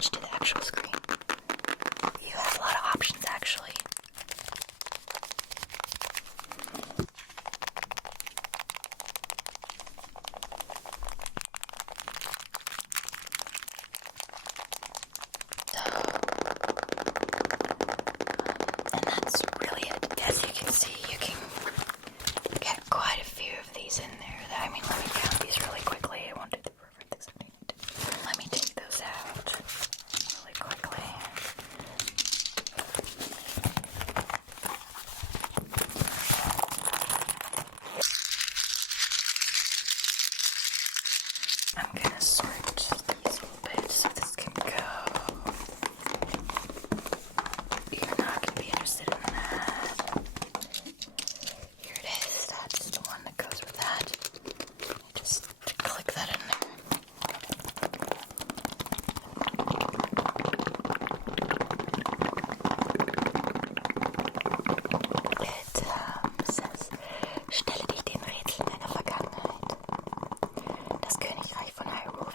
switch to the actual screen. You have a lot of options actually. And that's really it. As you can see, you can get quite a few of these in there. I mean, let me count these really quickly. I won't do the perfect things I need to. Let me take those out really quickly. I'm gonna sort these a little bit so this can go. You're not gonna be interested in that. Here it is. That's the one that goes with that. Just click that in there. It says, stelle dich den Rätseln deiner Vergangenheit. Das Königreich von Hyrule.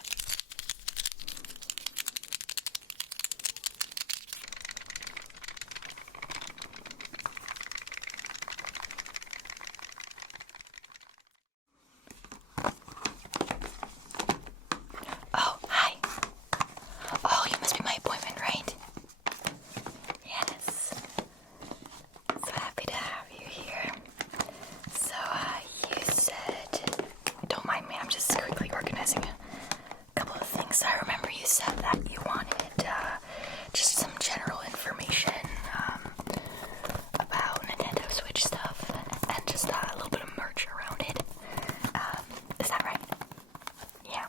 Oh, hi. Oh, you must be my appointment, right? Yes. So happy to have you here. So, you said, don't mind me, I'm just quickly organizing a couple of things. I remember you said that you wanted, just some general information, about Nintendo Switch stuff, and just, a little bit of merch around it. Is that right? Yeah.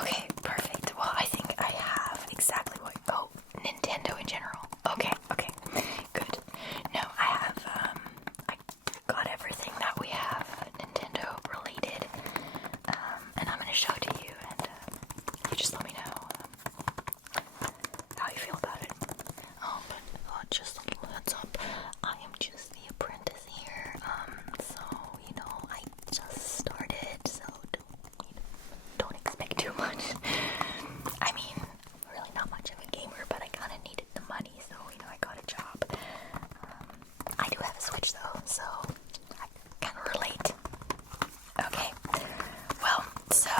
Okay, perfect. Well, I think I have exactly what, Nintendo in general. Okay, good. No, I have, I got everything that we have Nintendo related, and I'm gonna show it to you, and, you just let me know, how you feel about it. But, just a little heads up, I am just the apprentice here, so, I just started, so don't expect too much. I mean, really not much of a gamer, but I kind of needed the money, so, I got a job. I do have a Switch, though, so I kind of relate. Okay, well, so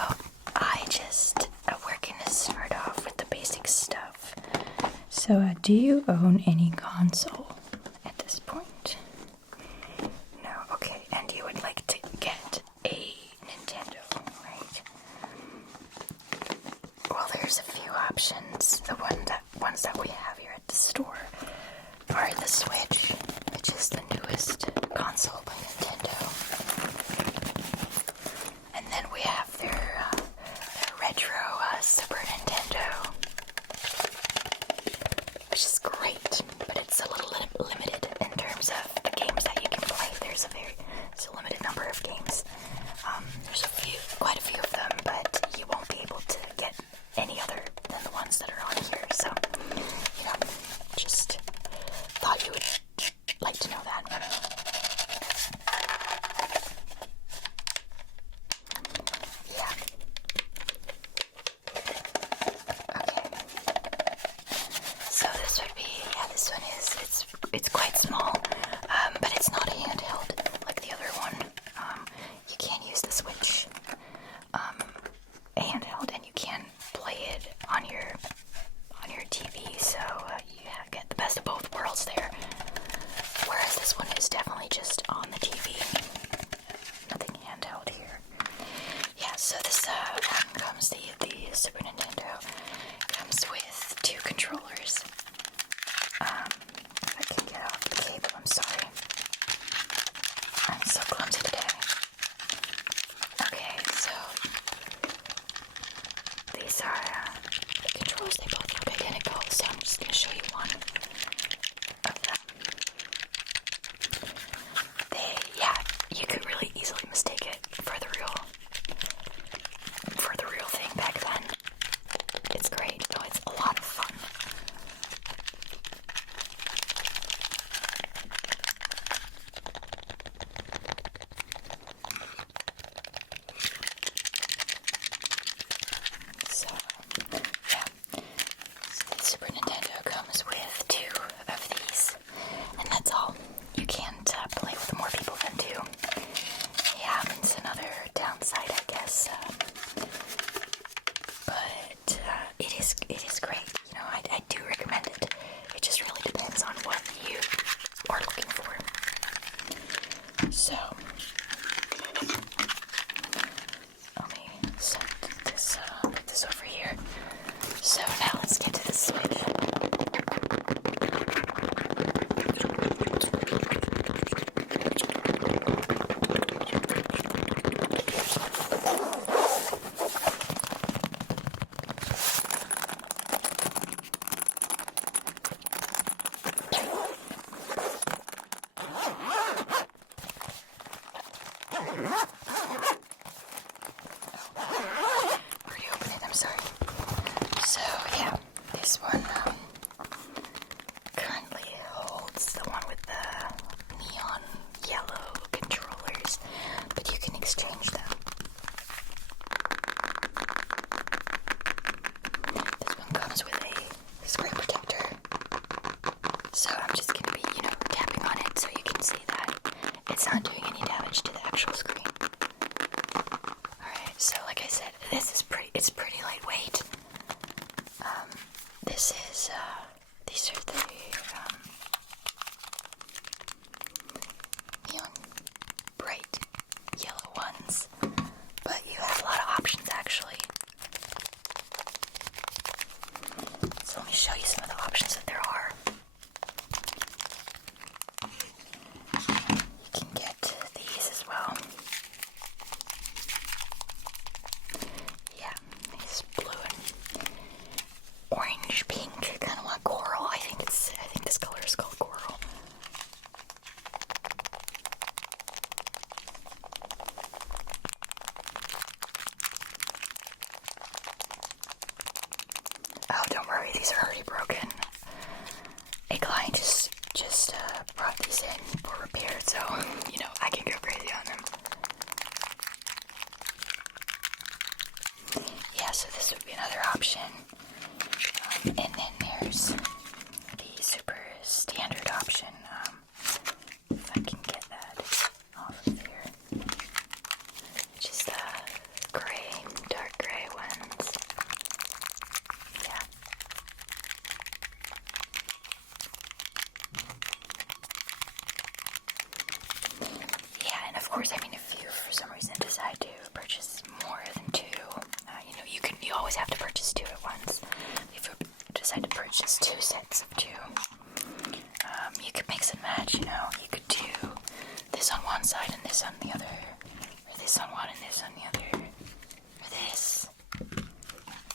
we're gonna start off with the basic stuff. So, do you own any console at this point? No, okay, and you would like to get a Nintendo, right? Well, there's a few options. The ones that we have here at the store are the Switch, which is the newest console by Nintendo. And then we have their retro Super Nintendo, which is great, but it's a little limited in terms of the games that you can play. There's a limited number of games. There's quite a few of them, but you won't be able to get any other than the ones that are on here. So, just thought you would like to know that. Yeah. Okay. So this would be, this one it's quite small, but it's not a handheld like the other one. You can use the Switch handheld, and you can play it on your TV, so you get the best of both worlds there. Whereas this one is definitely just on the TV, nothing handheld here. Yeah, so this one comes, the Super Nintendo comes with 2 controllers. If I can get off the cable, I'm sorry. I'm so clumsy today. Okay, so these are the controllers. They both look identical, so I'm just going to show you one of them. You could really easily mistake it for the real thing back then. It's great, though. It's a lot of fun. So, yeah. this one currently holds the one with the neon yellow controllers, but you can exchange them. This one comes with a screen protector, so I'm just going to be, tapping on it so you can see that it's not doing any damage to the actual screen. Alright, so like I said, it's pretty lightweight. These are the neon bright yellow ones, but you have a lot of options actually. So let me show you some of the options that there are. You can get these as well. Yeah, these blue and orange, pink, kind of like coral. I think this color is called coral. Oh, don't worry, these are already broken. A client just brought these in for repair, so I can go crazy on them. Yeah, so this would be another option. And then there's the super standard option. If I can get that off of there, which is the gray, dark gray ones. Yeah. Yeah, and of course, if you for some reason decide to purchase more than two, you always have to purchase two at once. If you decide to purchase two sets of two, you could mix and match. You could do this on one side and this on the other, or this on one and this on the other, or this,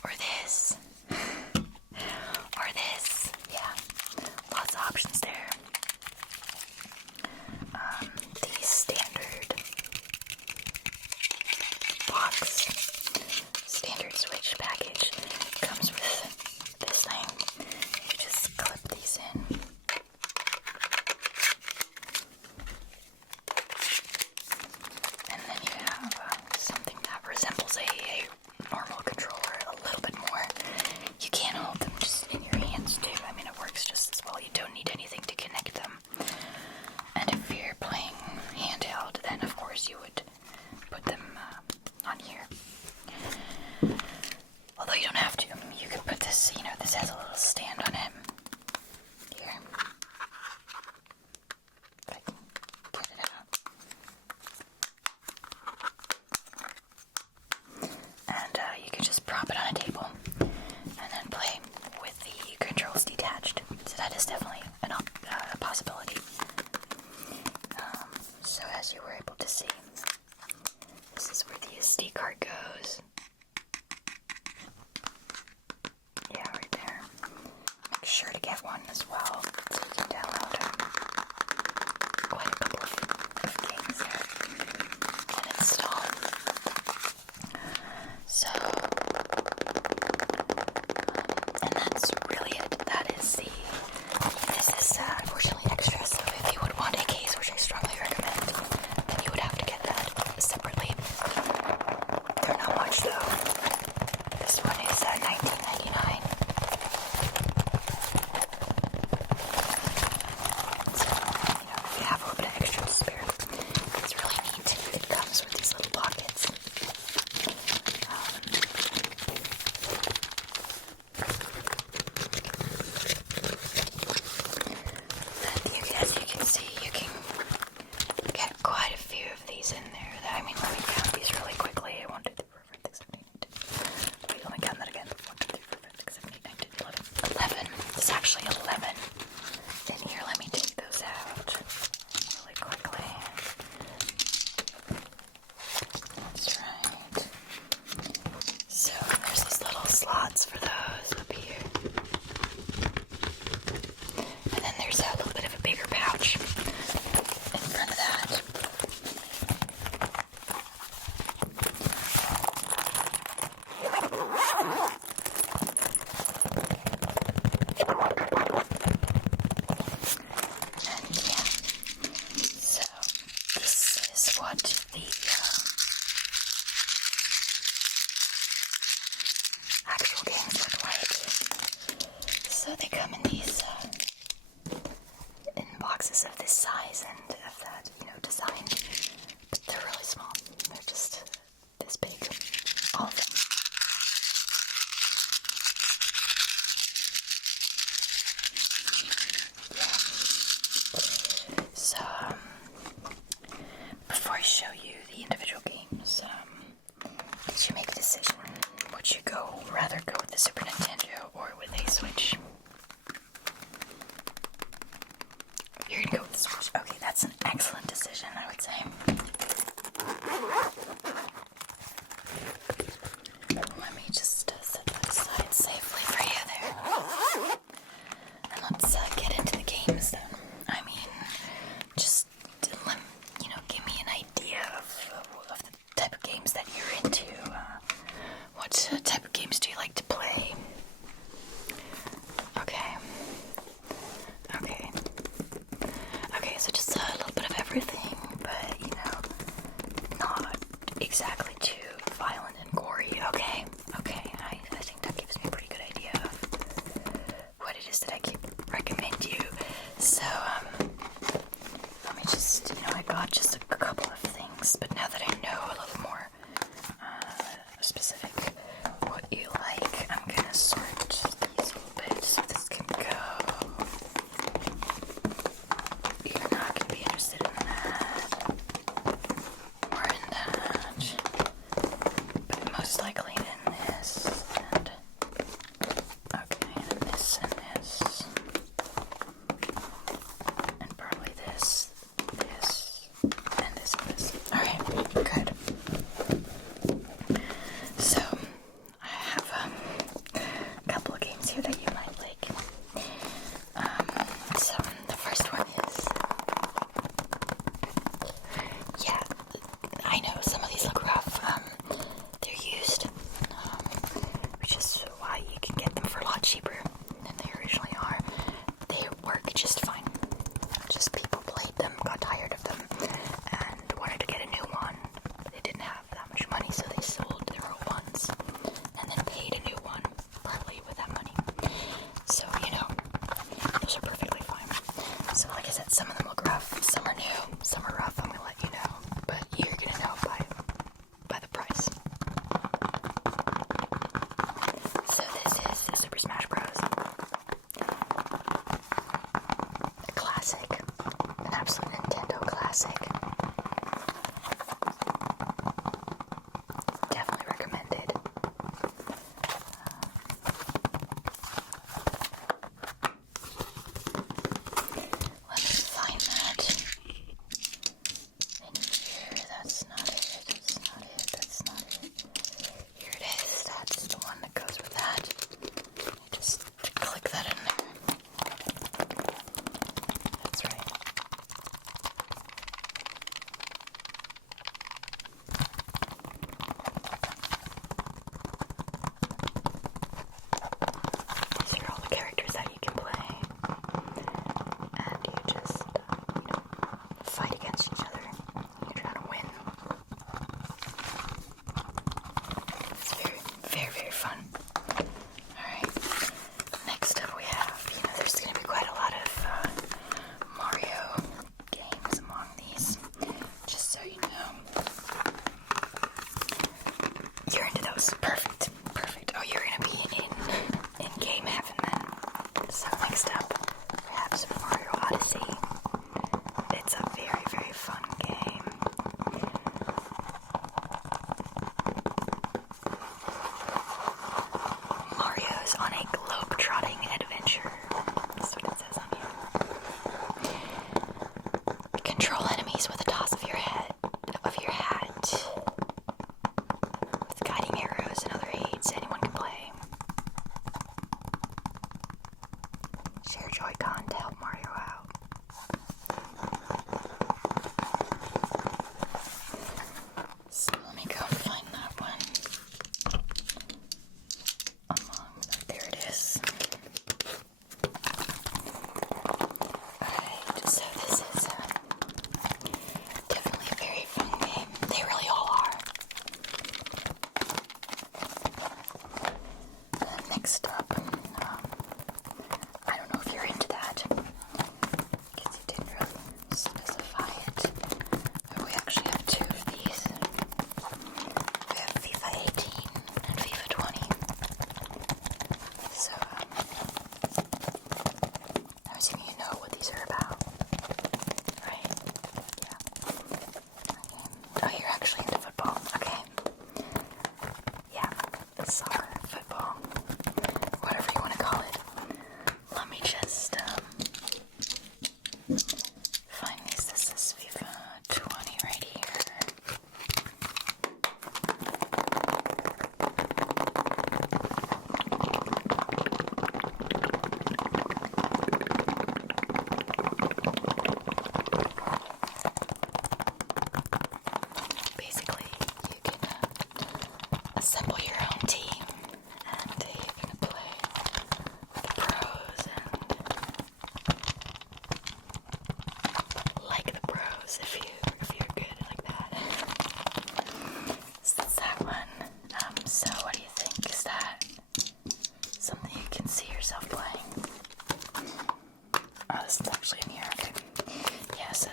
or this, or this. Yeah, lots of options there. The standard box, standard Switch package comes with this thing. You just clip these in. And then you have something that resembles a normal controller a little bit more. You can hold them just in your hands too. It works just as well. You don't need anything to connect them. And if you're playing handheld, then of course you would put them on here. Although you don't have to. You could put this, this has a little stand on it. Here. If I can get it out. And you could just prop it on a table and then play with the controls detached. So that is definitely a possibility. So as you were able to see, this is where the SD card goes. Yeah, right there. Make sure to get one as well, so you can download quite a couple of games there and install. So, and that's really it. This is unfortunately extra, so if you would want a case, which I strongly recommend, then you would have to get that separately. They're not much though. This one is $19.99. So, if you have a little bit of extra to spare, it's really neat. It comes with these little pockets. As you can see, you can get quite a few of these in there. Let me count these really quickly. 1, 2, 3, 4, 5, 6, 7, 8, 9, 10. Wait, let me count that again. 1, 2, 3, 4, 5, 6, 7, 8, 9, 10, 11. 11. There's actually 11 in here. Let me take those out really quickly. That's right. So there's these little slots for those up here. And then there's a little bit of a bigger pouch in front of that. So they come in these in boxes of this size and of that, design. But they're really small. They're just this big. All of them. Yeah. So, before I show you the individual games, did you make a decision? Would you rather go with the Super Nintendo or with a Switch? You're gonna go with the Switch. Okay, that's an excellent decision, I would say. Let me just set that aside safely for you there. And let's get into the games then. I mean, just give me an idea of the type of games that you're into. What type of games do you like to play? Okay. Okay, so just a little bit of everything, but, not exactly too violent and gory. Okay, I think that gives me a pretty good idea of what it is that I can recommend you. So, let me just, I got just a couple of things, but now that I know a little more specific what you like, I'm gonna sort these a little bit so this can go. You're not gonna be interested in that.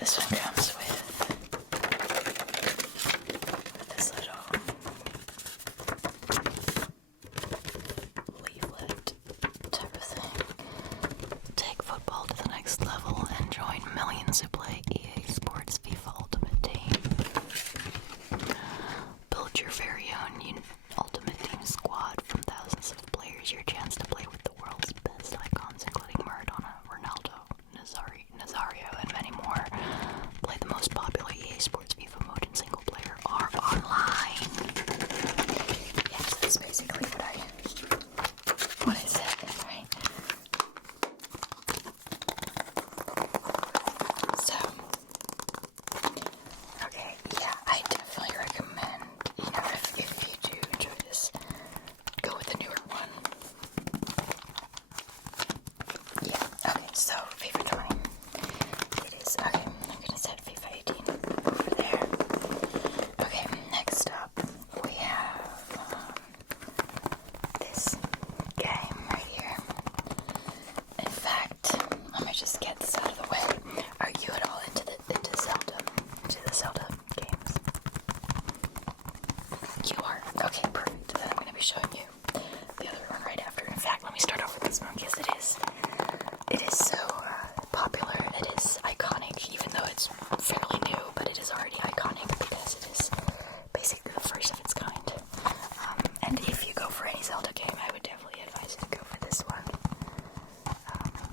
this one comes with this little leaflet type of thing. Take football to the next level and join millions who play EA Sports FIFA Ultimate Team. Build your very own Ultimate Team squad from thousands of players. Your chance to play with the world's best icons, including Maradona, Ronaldo, Nazario, and many more. Play the most popular EA Sports FIFA mode in single player or online. Yes, that's basically what I said, right? So, okay, yeah, I definitely recommend, if you do enjoy this, go with the newer one. Yeah, okay, so favorite line. It is, okay, I'm gonna set FIFA 18 over there. Okay, next up, we have this game right here. In fact, let me just get this out of the way. Are you at all into the Zelda games? You are? Okay, perfect. Then I'm going to be showing you the other one right after. In fact, let me start off with this one because it is so popular. It is iconic, even though it's fairly new, but it is already iconic because it is basically the first of its kind. And if you go for any Zelda game, I would definitely advise you to go for this one.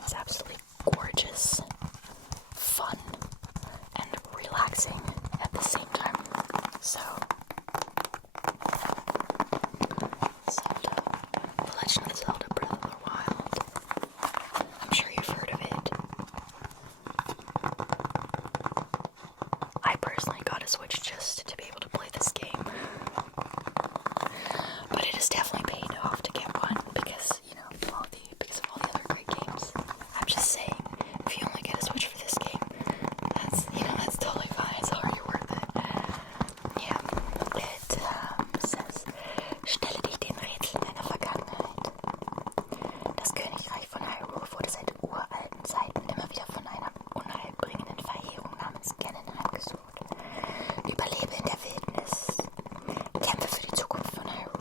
It's absolutely gorgeous, fun, and relaxing at the same time. So, Zelda, The Legend of Zelda Breath of the Wild. I'm sure you've heard of it. I personally got a Switch just to be able to play this game. But it has definitely paid off to get one because, because of all the other great games. I'm just saying, if you only get a Switch for this game, that's totally fine. It's already worth it. Yeah, it says, stelle dich den Rätseln einer Vergangenheit. Das Königreich von Hyrule wurde seit uralten Zeiten immer wieder von einer unheilbringenden Verheerung namens Ganon heimgesucht. Überlebe in der Wildnis. Kämpfe für die Zukunft von Hyrule.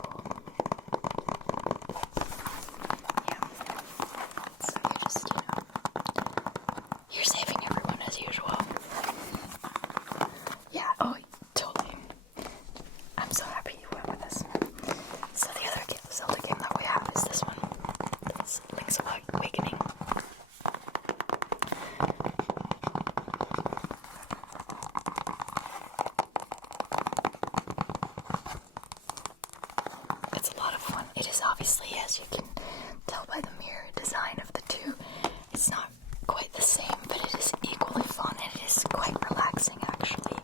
Yeah. So you're just, you're saving everyone as usual. Yeah, oh, totally. I'm so happy you went with us. So the other Zelda game that we have is this one. It's Link's Awakening. It's a lot of fun. It is obviously, as you can tell by the mirror design of the two, it's not quite the same, but it is equally fun and it is quite relaxing actually.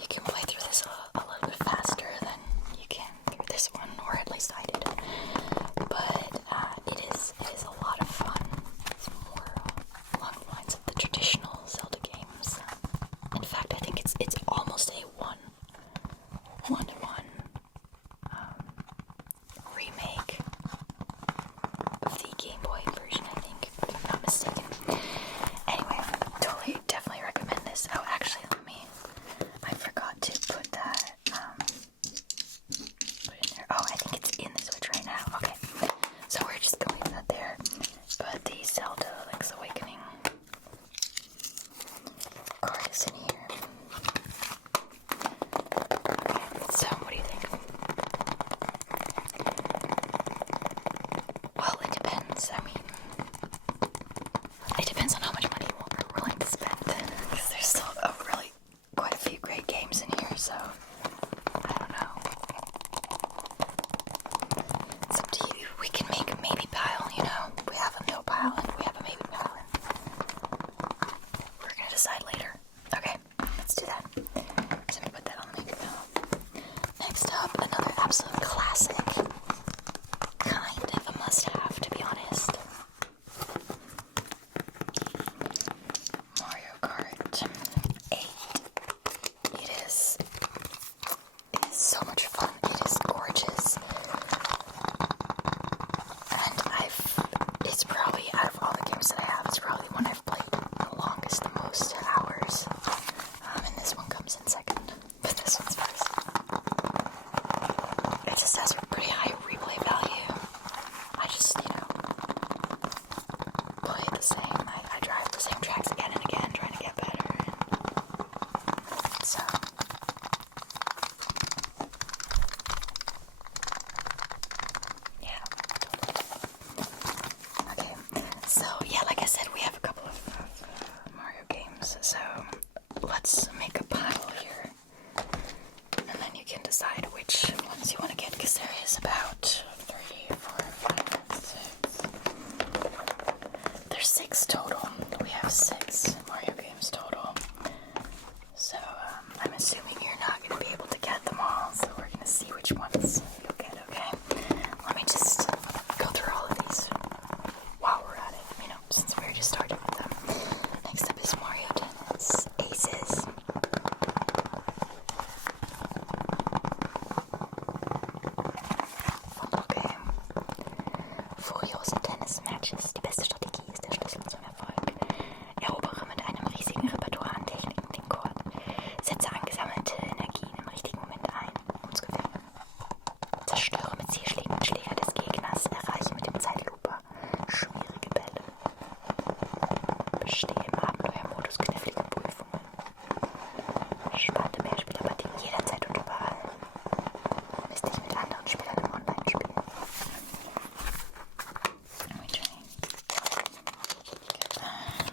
You can play through this a little bit faster than you can through this one, or at least I did. But it is a lot of fun. It's more along the lines of the traditional Zelda games. In fact, I think it's almost a one-to-one remake of the Game Boy version, I think, if I'm not mistaken. Anyway, definitely recommend this. Oh, actually, I forgot to put that, put in there. Oh, I think it's in the Switch right now. Okay, so we're just going to leave that there. But the Zelda Link's Awakening card is in here. So, what do you think? Well, it depends. I mean, it depends on how much money you're willing to spend. Because there's still quite a few great games in here, so I don't know. It's up to you. We can make a maybe pile, We have a no pile and we have a maybe pile. We're gonna decide later. Okay, let's do that. Let me put that on the maybe pile. Next up, another absolute classic. Kind of a must-have, to be honest. kuriosen Tennis-Matches. Die beste Strategie ist der Schlüssel zum Erfolg. Erobere mit einem riesigen Repertoire an Techniken den Court. Setze angesammelte Energien im richtigen Moment ein, um zu gewinnen. Zerstöre mit Zielschlägen den Schläger des Gegners. Erreiche mit dem Zeitlooper schwierige Bälle. Bestehe im Abenteuermodus knifflige Prüfungen. Spannende Mehrspielerpartien jederzeit und überall. Misst dich mit anderen Spielern im Online-Spiel.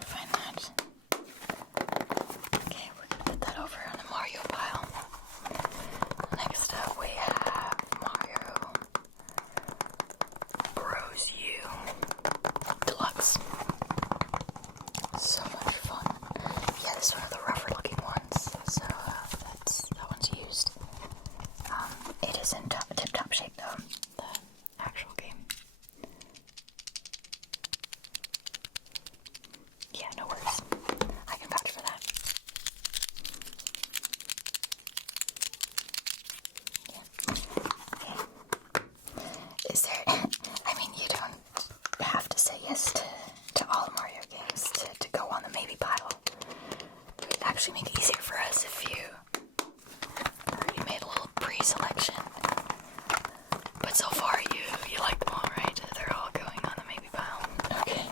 Find that. Okay, we're gonna put that over on the Mario pile. Next up we have Mario Bros. U Deluxe. So much fun. Yeah, this is one of the rougher looking ones, so that one's used. It is in tip-top shape though, the actual game. Yeah, no worries. I can vouch for that. Yeah. Okay. Is there... I mean, you don't have to say yes to all Mario games to go on the maybe pile. It would actually make it easier for us if you made a little pre-selection. But so far you like them all, right? They're all going on the maybe pile. Okay.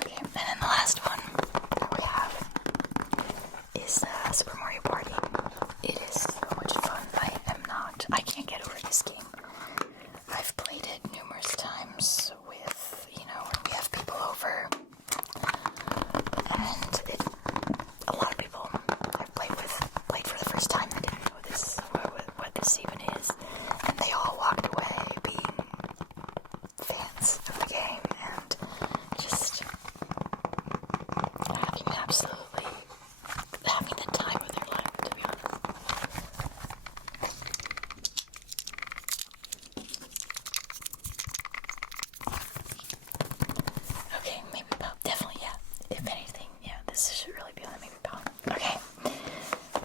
Okay, and then the last one we have is Super Mario Party. It is so much fun. I can't get over this game. I've played it numerous times with, when we have people over. And a lot of people I've played for the first time that didn't know what this even is. And they all walked away being fans of the game and just having the time of their life, to be honest. Okay, maybe pop. Definitely, yeah. If anything, yeah, this should really be on the maybe pop. Okay.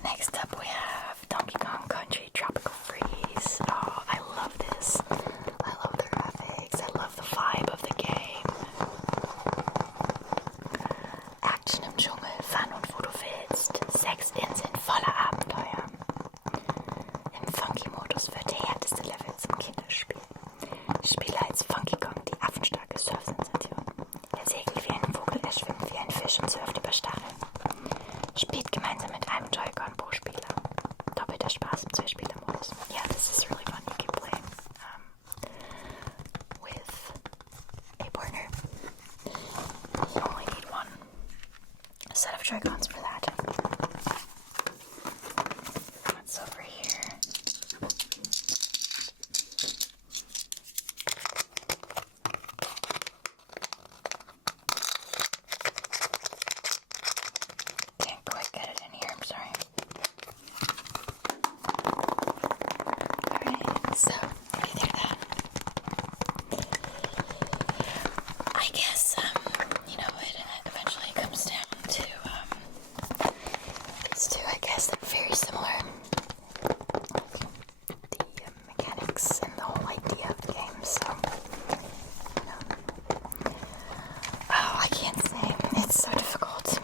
Next up we have Donkey Kong Country Tropical Freeze. Oh, I love this. I love the graphics. I love the vibe of the game. Action im Dschungel, Fun und wo du willst. 6 Inseln voller Abenteuer. Im Funky-Modus wird der härteste Level zum Kinderspiel. Spiele als Funky Kong die affenstarke Surf-Sensation. Er segelt wie ein Vogel, er schwimmt wie ein Fisch und surft über Stacheln. Spielt gemeinsam mit einem Joy-Con pro Spieler. Doppelter Spaß im Zwei-Spieler-Modus. Yeah, this is really fun. You can play with a partner. You only need one set of Joy-Cons for that. What's over here? Can't quite get it in here, I'm sorry. Alright, so either that. I guess, it eventually comes down to these two, I guess, they're very similar. The mechanics and the whole idea of the game, so, Oh, I can't say. It's so difficult.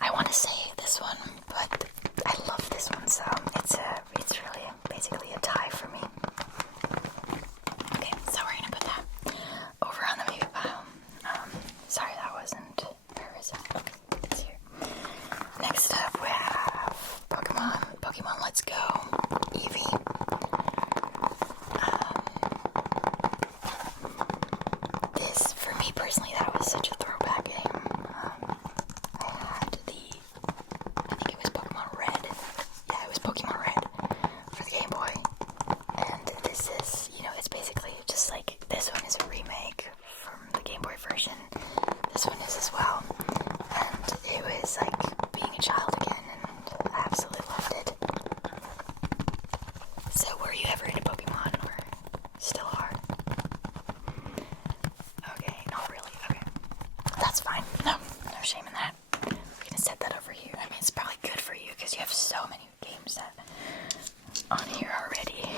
I want to say this one, but I love this one, so it's really basically a tie for me. Okay, so we're gonna put that over on the maybe pile. Sorry that wasn't. Where is it? Okay, it's here. Next up we have Pokemon Let's Go, Eevee. This, for me personally, that was such a throwback game. I had I think it was Pokemon Red. Yeah, it was Pokemon Red for the Game Boy. And this is, it's basically just like, this one is a remake from the Game Boy version. This one is as well. And it was like being a child again, and I absolutely loved it. So were you ever into Pokemon, or still are? Okay, not really. Okay. That's fine. No shame in that. We're gonna set that over here. I mean, it's probably good for you because you have so many games that on here already.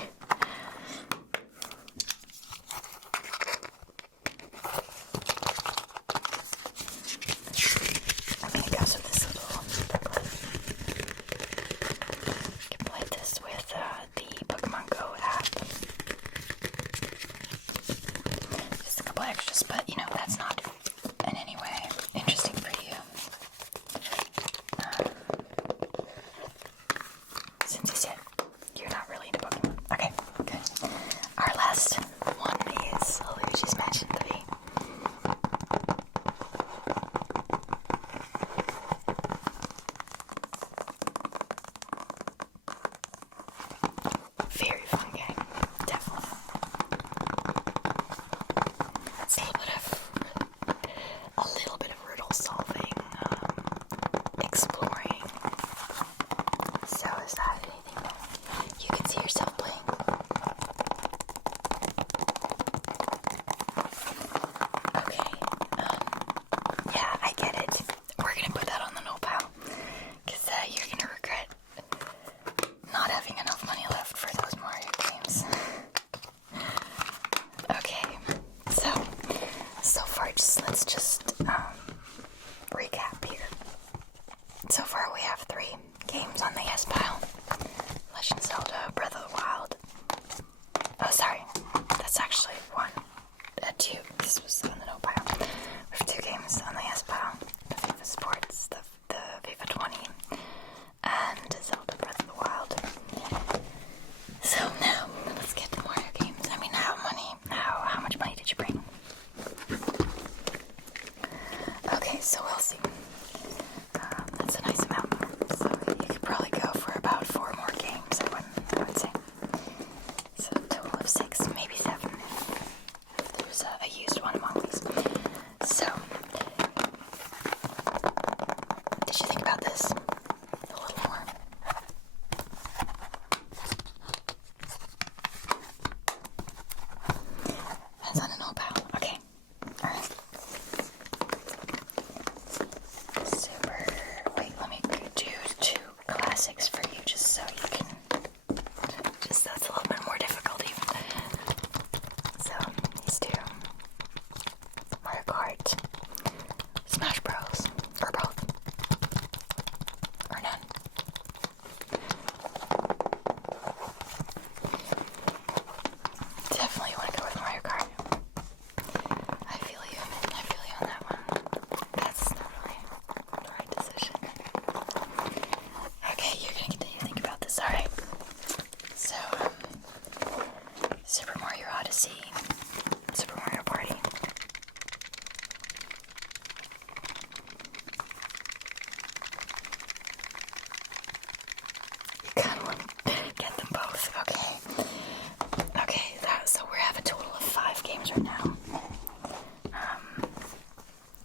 here now.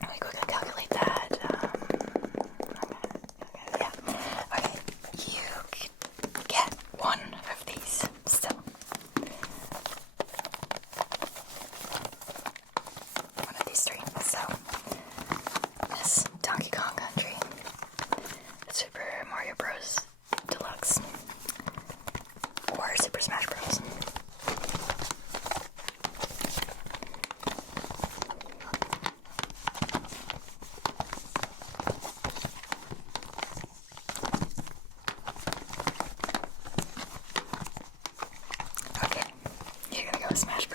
Let me quickly calculate that. Okay, yeah. Okay, you get one of these still. One of these three. So, Miss Donkey Kong Country, Super Mario Bros. Deluxe, or Super Smash Bros. Okay, you're gonna go with Smash Bros.